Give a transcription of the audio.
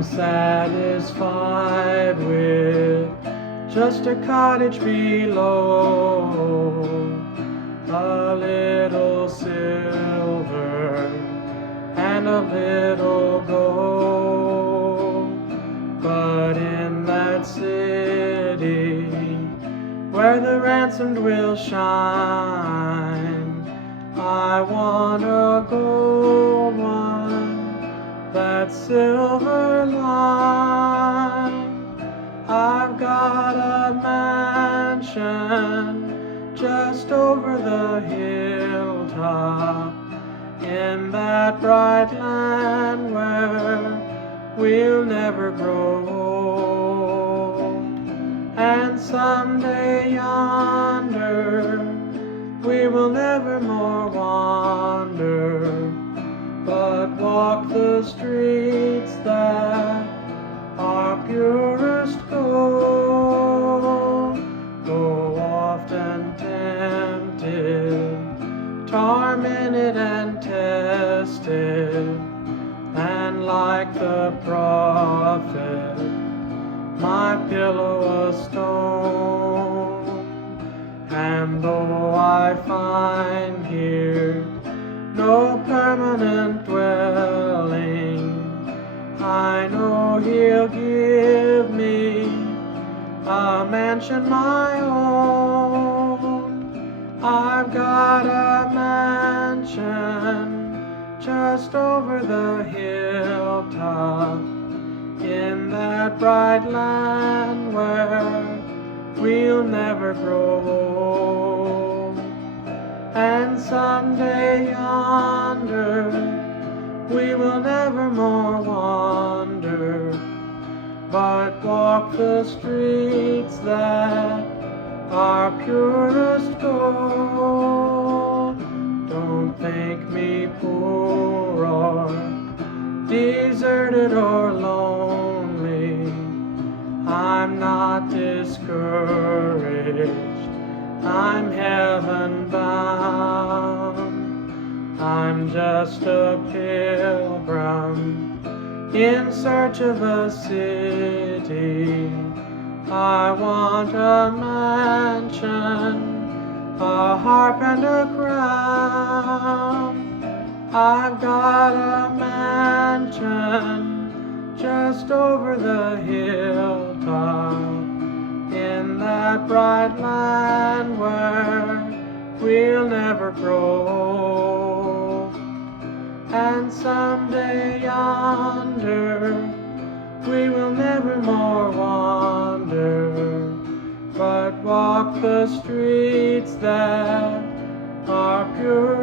I'm satisfied with just a cottage below, a little silver and a little gold. But in that city where the ransomed will shine, I want a gold one, that silver line. I've got a mansion just over the hilltop, in that bright land where we'll never grow old. And someday yonder we will never more wander, but walk the streets that are purest gold. Though often tempted, tormented and tested, and like the prophet, my pillow a stone. And though I find here no permanent dwelling, I know He'll give me a mansion my own. I've got a mansion just over the hilltop, in that bright land where we'll never grow old. And someday yonder we will never more wander, but walk the streets that are purest gold. Don't think me poor or deserted or lonely. I'm not discouraged, I'm heaven bound. I'm just a pilgrim in search of a city. I want a mansion, a harp and a crown. I've got a mansion just over the hilltop, in that bright land where we'll never grow old. And someday yonder we will never more wander, but walk the streets that are pure